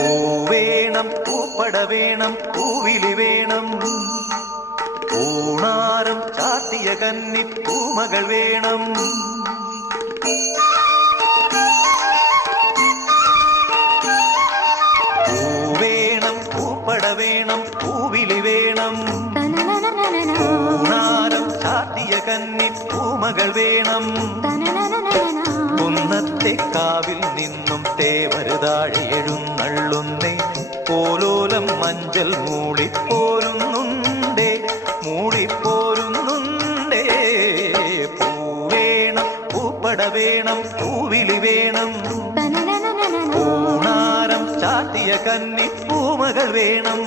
പൂവേണം പൂപ്പട വേണം പൂവിലി വേണം പൂണാരം ചാത്തിയ കന്നി പൂമകൾ വേണം പൂവേണം പൂപ്പട വേണം പൂവിലി വേണം പൂണാരം ചാത്തിയ കന്നി പൂമകൾ വേണം കുന്നത്തെ കാവിൽ നിന്നും തേവരുതാഴെ എഴുന്നള്ളുന്നേ പോലോലം മഞ്ചൽ മൂളിപ്പോരുന്നുണ്ടേ മൂളിപ്പോരുന്നുണ്ടേ പൂവേണം പൂപ്പട വേണം പൂവിളി വേണം പൂണാരം ചാത്തിയ കന്നി പൂമകൾ വേണം